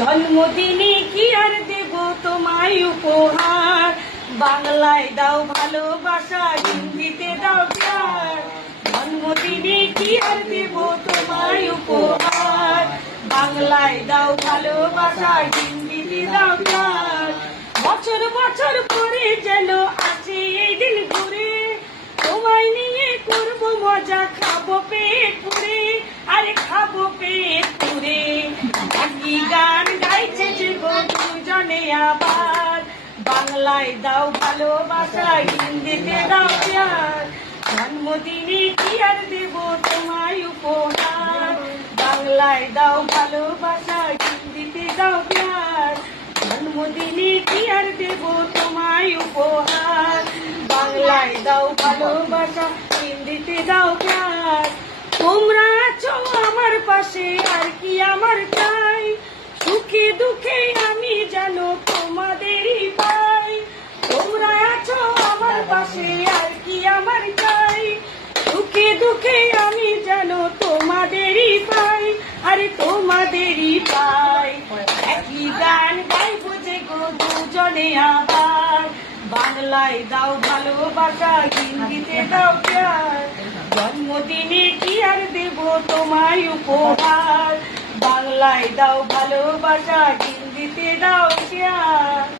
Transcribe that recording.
জন্মদিনে কি আর দেব তোমায় উপহার, বাংলায় দাও ভালোবাসা, হিন্দিতে দাও প্যার। জন্মদিনে কি আর দেব তোমায় উপহার, বাংলায় দাও ভালোবাসা, হিন্দিতে দাও প্যার। বছর বছর পরে যেন আসে এই দিন ঘুরে, তোমায় নিয়ে করবো মজা, খাবো পেট পুরে, আরে খাবো পেট পুরে। একই গান গাইছে জীবন দুজনে আবার, বাংলায় দাও ভালোবাসা, হিন্দিতে দাও প্যার। জন্মদিনে কি আর দেব তোমায় উপহার, বাংলায় দাও ভালোবাসা, হিন্দিতে দাও প্যার। জন্মদিনে কি আর দেব তোমায় উপহার, বাংলায় দাও ভালোবাসা, হিন্দিতে দাও প্যার। তোমরা আছো আমার পাশে, আর কি আমার চাই, সুখে দুঃখে আমি যেন তোমাদেরই পাই। তোমরা আছো আমার পাশে, আর কি আমার চাই, সুখে দুঃখে আমি যেন তোমাদেরই পাই, আরে তোমাদেরই পাই। একই গান গাইবো যে গো দুজনে আবার, বাংলায় দাও ভালোবাসা, হিন্দিতে দাও প্যার। জন্মদিনে কি আর দেব তোমায় উপহার, বাংলায় দাও ভালোবাসা, হিন্দিতে দাও প্যার।